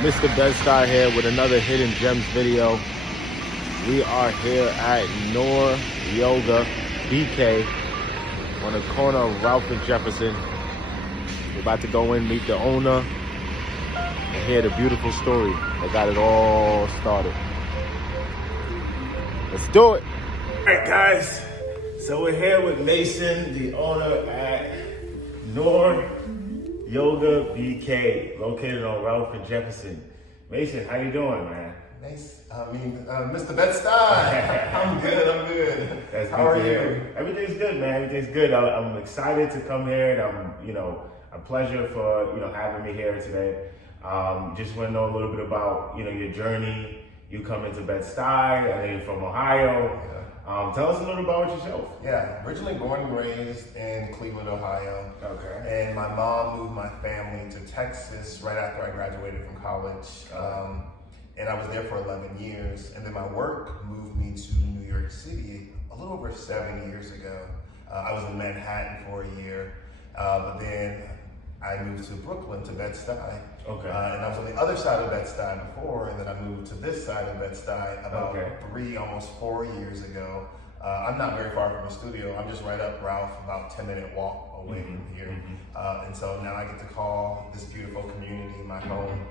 Mr. Bedstuy here with another Hidden Gems video. We are here at Noir Yoga BK on the corner of Ralph and Jefferson. We're about to go in, meet the owner, and hear the beautiful story that got it all started. Let's do it. All right, guys. So we're here with Mason, the owner at Noir Yoga BK, located on Ralph and Jefferson. Mason, how you doing, man? Nice. Mr. Bedstuy. I'm good. That's How are good to you? hear. Everything's good, man. Everything's good. I'm excited to come here, and a pleasure for having me here today. Just want to know a little bit about your journey. You come into Bed-Stuy. I know you're from Ohio. Yeah. Tell us a little about yourself. Yeah, originally born and raised in Cleveland, Ohio. Okay. And my mom moved my family to Texas right after I graduated from college. And I was there for 11 years. And then my work moved me to New York City a little over 7 years ago. I was in Manhattan for a year, but then I moved to Brooklyn, to Bed-Stuy. Okay. And I was on the other side of Bed-Stuy before, and then I moved to this side of Bed-Stuy about 3, almost 4 years ago. I'm not very far from the studio. I'm just right up Ralph, about 10-minute walk away from here. And so now I get to call this beautiful community my home.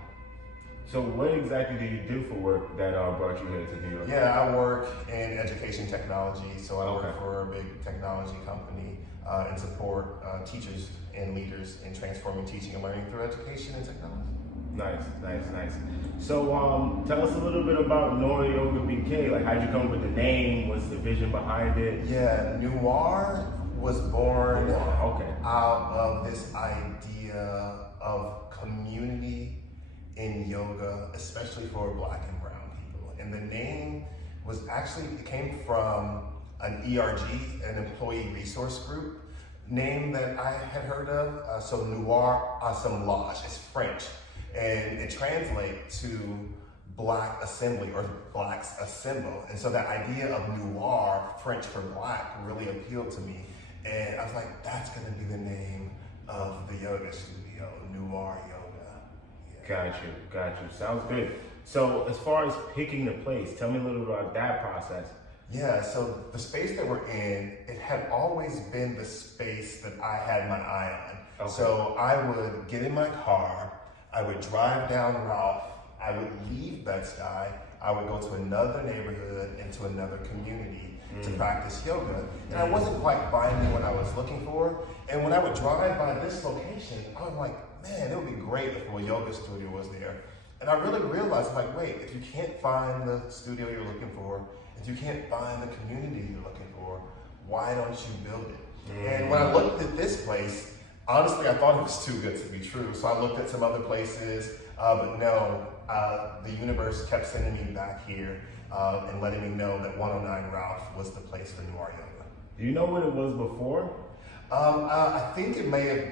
So what exactly do you do for work that brought you here to New York? Yeah, I work in education technology. So I work Okay. for a big technology company and support teachers and leaders in transforming teaching and learning through education and technology. Nice. So tell us a little bit about Noir Yoga BK. Like, how'd you come up with the name? What's the vision behind it? Yeah, Noir was born Okay. out of this idea of community in yoga, especially for Black and brown people. And the name was actually, it came from an ERG, an employee resource group name that I had heard of. So Noir Assemblage, it's French. And it translates to Black Assembly or Blacks Assemble. And so that idea of noir, French for black, really appealed to me. And I was like, that's gonna be the name of the yoga studio, Noir Yoga. Got you. Sounds good. So as far as picking the place, tell me a little about that process. Yeah, so the space that we're in, it had always been the space that I had my eye on. Okay. So I would get in my car, I would drive down Ralph, I would leave Bed-Stuy, I would go to another neighborhood, into another community to practice yoga. And I wasn't quite finding what I was looking for. And when I would drive by this location, I was like, man, it would be great if a yoga studio was there. And I really realized, like, wait, if you can't find the studio you're looking for, if you can't find the community you're looking for, why don't you build it? And when I looked at this place, honestly, I thought it was too good to be true. So I looked at some other places, but no, the universe kept sending me back here and letting me know that 109 Ralph was the place for Noir Yoga. Do you know what it was before? I think it may have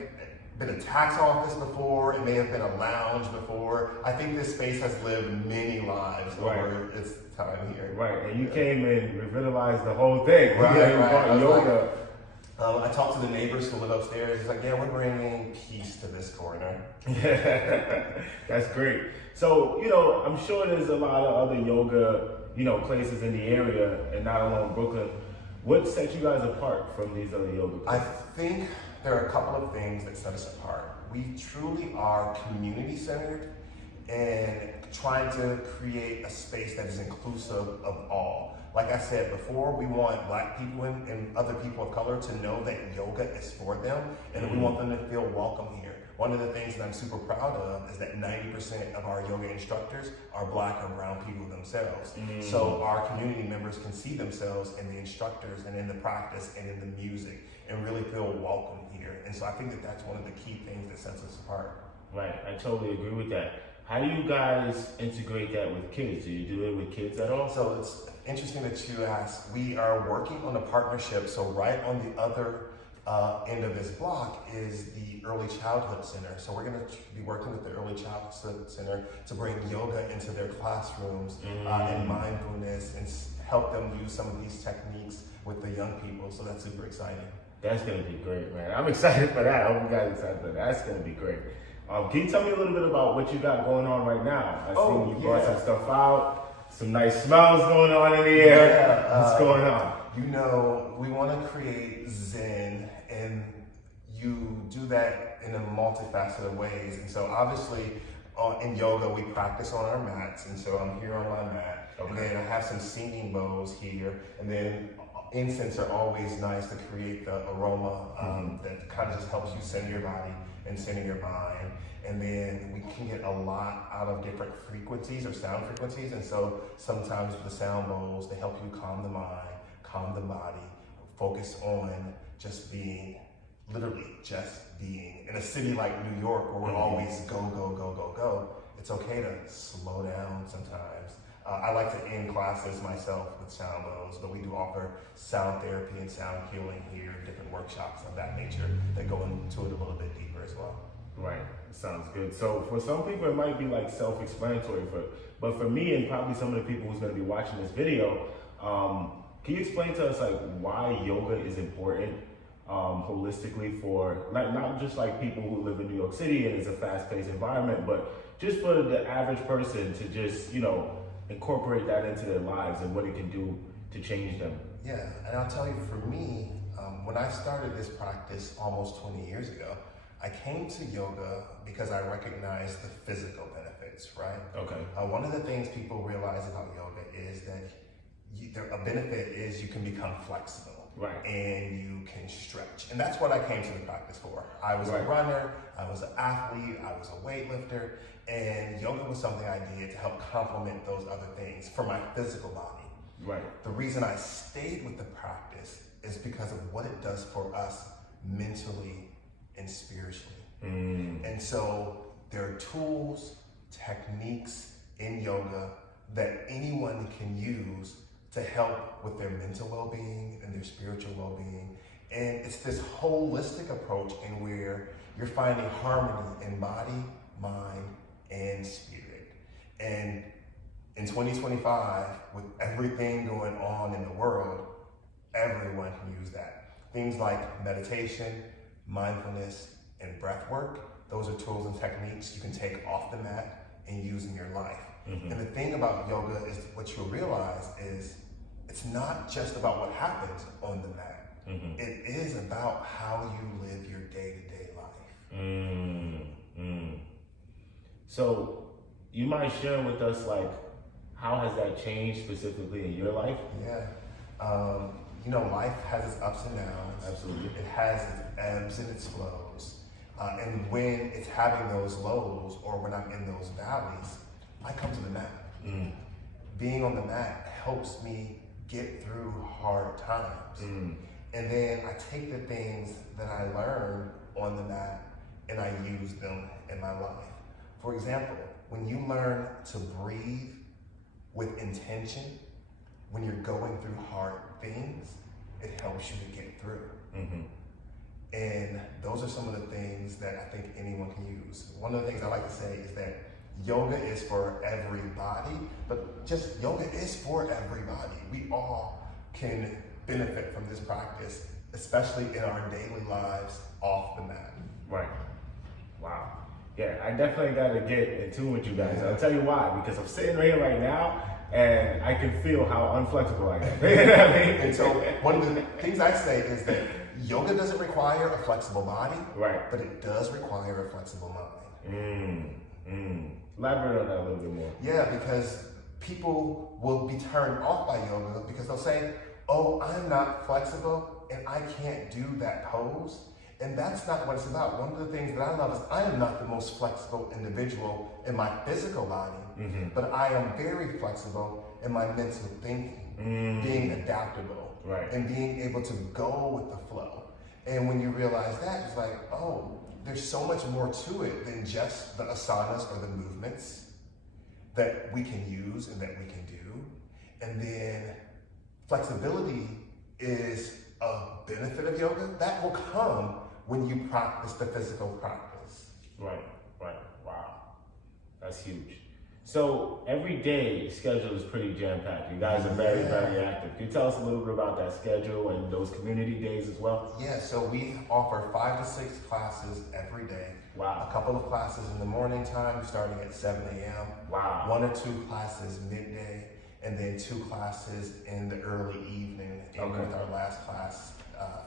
been a tax office before, it may have been a lounge before. I think this space has lived many lives over its time here. Right, and you came and revitalized the whole thing, right? Yeah, right. Brought yoga. I talked to the neighbors who live upstairs. He's like, yeah, we're bringing peace to this corner. That's great. So, I'm sure there's a lot of other yoga, places in the area, and not alone Brooklyn. What sets you guys apart from these other yoga I places? think there are a couple of things that set us apart. We truly are community-centered and trying to create a space that is inclusive of all. Like I said before, we want Black people and other people of color to know that yoga is for them, and that we want them to feel welcome here. One of the things that I'm super proud of is that 90% of our yoga instructors are Black or brown people themselves. So our community members can see themselves in the instructors and in the practice and in the music and really feel welcome here. And so I think that that's one of the key things that sets us apart. Right, I totally agree with that. How do you guys integrate that with kids? Do you do it with kids at all? So it's interesting that you ask. We are working on a partnership. So right on the other end of this block is the Early Childhood Center. So we're going to be working with the Early Childhood Center to bring yoga into their classrooms and mindfulness and help them use some of these techniques with the young people. So that's super exciting. That's going to be great, man. I'm excited for that. I hope you guys are excited for that. That's going to be great. Can you tell me a little bit about what you got going on right now? I see you brought some stuff out, some nice smells going on in the air. Yeah, What's going on? You know, we want to create Zen, and you do that in a multifaceted ways. And so obviously in yoga, we practice on our mats. And so I'm here on my mat. Okay. And then I have some singing bowls here. And then incense are always nice to create the aroma that kind of just helps you center your body and center your mind. And then we can get a lot out of different frequencies or sound frequencies. And so sometimes the sound bowls, they help you calm the mind, calm the body, focus on just being, literally just being. In a city like New York where we're always go, go, go, go, go, it's okay to slow down sometimes. I like to end classes myself with sound bowls, but we do offer sound therapy and sound healing here, different workshops of that nature that go into it a little bit deeper as well. Right, sounds good. So for some people it might be like self-explanatory, but for me and probably some of the people who's going to be watching this video, can you explain to us like why yoga is important holistically for not just like people who live in New York City and it's a fast-paced environment, but just for the average person to just, you know, incorporate that into their lives and what it can do to change them? Yeah, and I'll tell you, for me, when I started this practice almost 20 years ago, I came to yoga because I recognized the physical benefits, right? Okay. One of the things people realize about yoga is that a benefit is you can become flexible. Right. And you can stretch. And that's what I came to the practice for. I was a runner, I was an athlete, I was a weightlifter, and yoga was something I did to help complement those other things for my physical body. Right. The reason I stayed with the practice is because of what it does for us mentally and spiritually. And so there are tools, techniques in yoga that anyone can use to help with their mental well-being and their spiritual well-being. And it's this holistic approach in where you're finding harmony in body, mind, and spirit. And in 2025, with everything going on in the world, everyone can use that. Things like meditation, mindfulness, and breath work, those are tools and techniques you can take off the mat and use in your life. And the thing about yoga is what you'll realize is it's not just about what happens on the mat. It is about how you live your day-to-day life. So you mind sharing with us, like, how has that changed specifically in your life? Yeah. You know, life has its ups and downs. Absolutely. It has its ebbs and its flows. And when it's having those lows or when I'm in those valleys, I come to the mat. Being on the mat helps me get through hard times. And then I take the things that I learned on the mat and I use them in my life. For example, when you learn to breathe with intention, when you're going through hard things, it helps you to get through. And those are some of the things that I think anyone can use. One of the things I like to say is that yoga is for everybody, but just yoga is for everybody. We all can benefit from this practice, especially in our daily lives off the mat. Right. Wow. Yeah, I definitely got to get in tune with you guys. I'll tell you why, because I'm sitting right here right now and I can feel how unflexible I am. You know what I mean? And so one of the things I say is that yoga doesn't require a flexible body, right, but it does require a flexible mind. Elaborate on that a little bit more. Yeah, because people will be turned off by yoga because they'll say, oh, I'm not flexible and I can't do that pose. And that's not what it's about. One of the things that I love is I am not the most flexible individual in my physical body, but I am very flexible in my mental thinking, being adaptable, and being able to go with the flow. And when you realize that, it's like, oh, there's so much more to it than just the asanas or the movements that we can use and that we can do. And then flexibility is a benefit of yoga that will come when you practice the physical practice. Right. Wow. That's huge. So every day schedule is pretty jam-packed. You guys are very, very active. Can you tell us a little bit about that schedule and those community days as well? Yeah, so we offer 5 to 6 classes every day. Wow. A couple of classes in the morning time, starting at 7 a.m. Wow. 1 or 2 classes midday, and then 2 classes in the early evening, and with our last class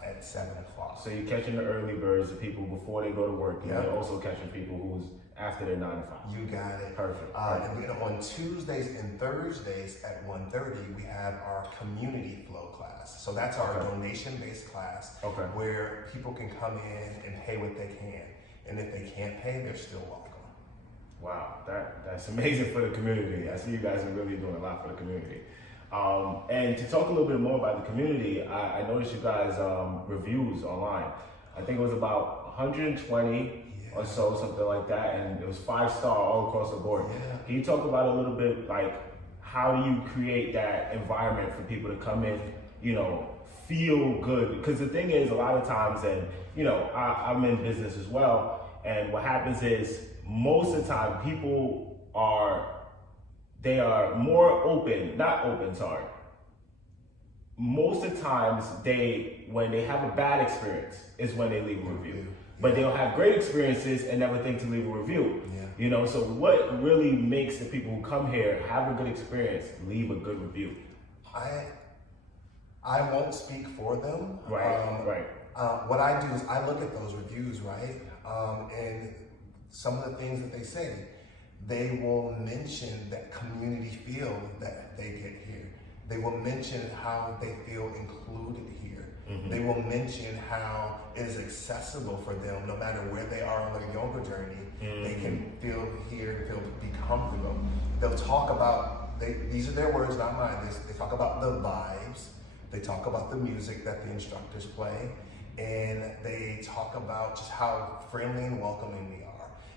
at 7 o'clock. So you're catching the early birds, the people before they go to work, and you're also catching people who's after their 9 to 5. You got it. Perfect. And then on Tuesdays and Thursdays at 1:30, we have our community flow class. So that's our donation-based class where people can come in and pay what they can. And if they can't pay, they're still welcome. Wow, that's amazing for the community. I see you guys are really doing a lot for the community. And to talk a little bit more about the community, I noticed you guys reviews online. I think it was about 120 or so, something like that, and it was 5-star all across the board. Can you talk about a little bit, like, how do you create that environment for people to come in, you know, feel good? Because the thing is, a lot of times, and you know, I'm in business as well, and what happens is most of the time people they are more open, not open, sorry. Most of the times when they have a bad experience is when they leave a review. But they'll have great experiences and never think to leave a review. You know, so what really makes the people who come here have a good experience leave a good review? I won't speak for them. Right. What I do is I look at those reviews, right? And some of the things that they say, they will mention that community feel that they get here. They will mention how they feel included here. They will mention how it is accessible for them, no matter where they are on their yoga journey. They can feel here and be comfortable. They'll talk about, these are their words, not mine. They talk about the vibes. They talk about the music that the instructors play. And they talk about just how friendly and welcoming we are.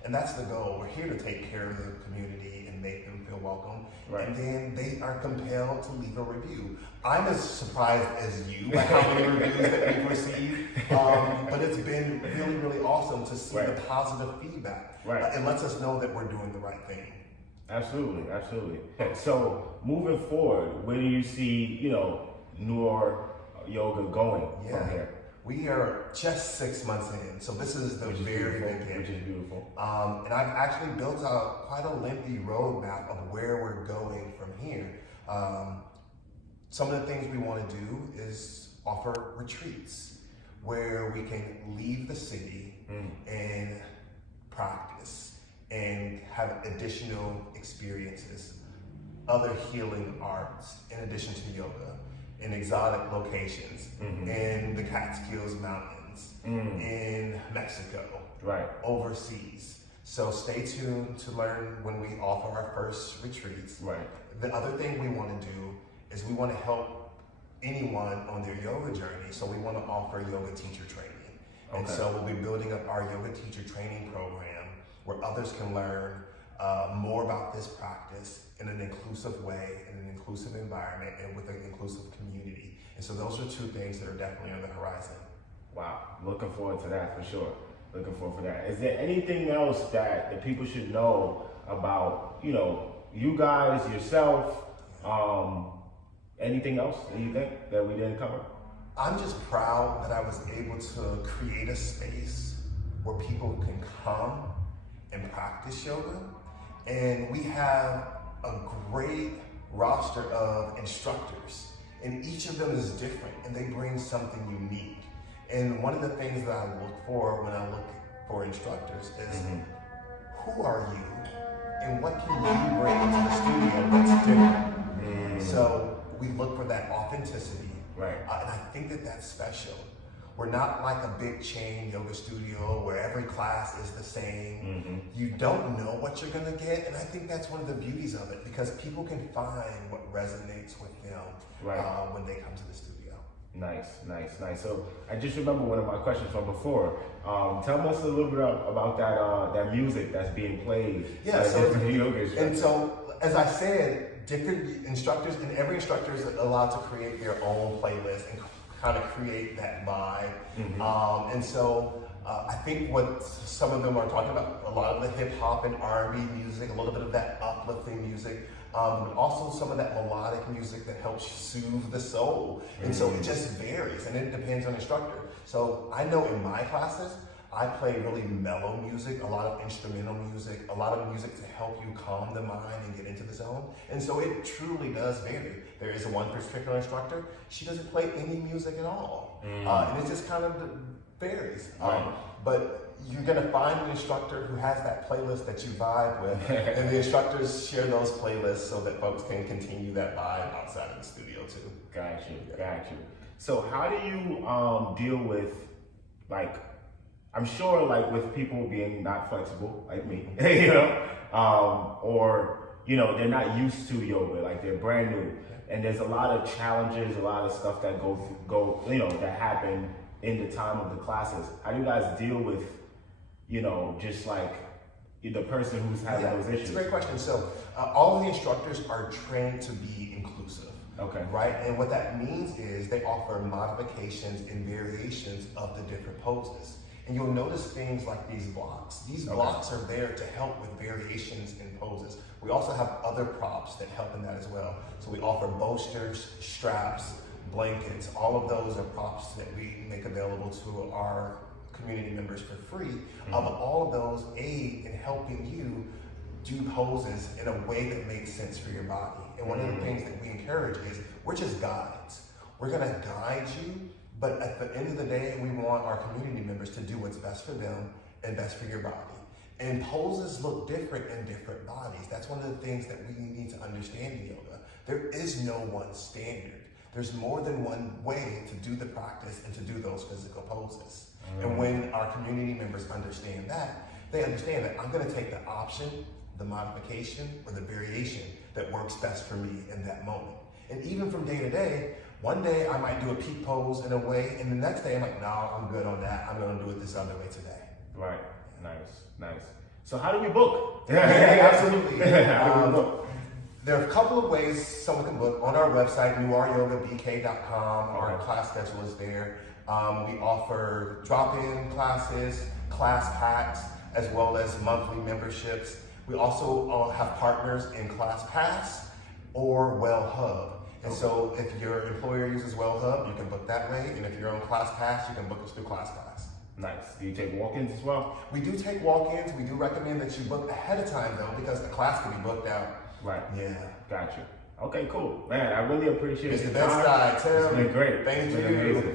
And that's the goal. We're here to take care of the community and make them feel welcome. And then they are compelled to leave a review. I'm as surprised as you by how many reviews that we've received. But it's been really, really awesome to see the positive feedback. It lets us know that we're doing the right thing. Absolutely, absolutely. So moving forward, where do you see, you know, Noir yoga going from here? We are just 6 months in, so this is the very beginning. Which is beautiful. And I've actually built out quite a lengthy roadmap of where we're going from here. Some of the things we want to do is offer retreats where we can leave the city and practice and have additional experiences, other healing arts in addition to yoga, in exotic locations, in the Catskills Mountains, in Mexico, overseas. So stay tuned to learn when we offer our first retreats. The other thing we want to do is we want to help anyone on their yoga journey. So we want to offer yoga teacher training. And so we'll be building up our yoga teacher training program where others can learn more about this practice in an inclusive way, in an inclusive environment, and with an inclusive community. And so those are 2 things that are definitely on the horizon. Wow, looking forward to that for sure. Looking forward for that. Is there anything else that the people should know about, you know, you guys, yourself, anything else that you think that we didn't cover? I'm just proud that I was able to create a space where people can come and practice yoga. And we have a great roster of instructors, and each of them is different, and they bring something unique. And one of the things that I look for when I look for instructors is, who are you, and what can you bring into the studio that's different? So we look for that authenticity, and I think that that's special. We're not like a big chain yoga studio where every class is the same. You don't know what you're gonna get, and I think that's one of the beauties of it, because people can find what resonates with them when they come to the studio. Nice. So I just remember one of my questions from before. Tell us a little bit about that music that's being played. So as I said, different instructors, and every instructor is allowed to create their own playlist and kind of create that vibe. And so I think what some of them are talking about, a lot of the hip hop and R&B music, a little bit of that uplifting music, but also some of that melodic music that helps soothe the soul. And so it just varies, and it depends on the instructor. So I know in my classes, I play really mellow music, a lot of instrumental music, a lot of music to help you calm the mind and get into the zone. And so it truly does vary. There is one particular instructor, she doesn't play any music at all. And it just kind of varies. But you're gonna find an instructor who has that playlist that you vibe with, and the instructors share those playlists so that folks can continue that vibe outside of the studio too. Got you. So how do you deal with, like, I'm sure, like, with people being not flexible, like me, you know, or, you know, they're not used to yoga, like they're brand new, and there's a lot of challenges, a lot of stuff that go, you know, that happen in the time of the classes. How do you guys deal with, you know, just like the person who's having those issues? It's a great question. So all of the instructors are trained to be inclusive. Okay. Right? And what that means is they offer modifications and variations of the different poses. And you'll notice things like these blocks. These blocks are there to help with variations in poses. We also have other props that help in that as well. So we offer bolsters, straps, blankets. All of those are props that we make available to our community members for free. But all of those aid in helping you do poses in a way that makes sense for your body. And one of the things that we encourage is we're just guides. We're gonna guide you, but at the end of the day, we want our community members to do what's best for them and best for your body. And poses look different in different bodies. That's one of the things that we need to understand in yoga. There is no one standard. There's more than one way to do the practice and to do those physical poses. And when our community members understand that, they understand that I'm gonna take the option, the modification, or the variation that works best for me in that moment. And even from day to day, one day I might do a peak pose in a way, and the next day I'm like, no, I'm good on that. I'm gonna do it this other way today. Right, nice. So how do we book? Absolutely. How do we book? There are a couple of ways someone can book. On our website, noiryogabk.com, our class schedule is there. We offer drop-in classes, class packs, as well as monthly memberships. We also have partners in Class Pass or Well Hub. And so if your employer uses Well Hub, you can book that way. And if you're on Class Pass, you can book us through Class Pass. Nice. Do you take walk-ins as well? We do take walk-ins. We do recommend that you book ahead of time though, because the class can be booked out. Right. Yeah. Got you. Okay, cool. Man, I really appreciate It's your the time. Bed-Stuy, Tim. It's been great. Thank It's you. been amazing.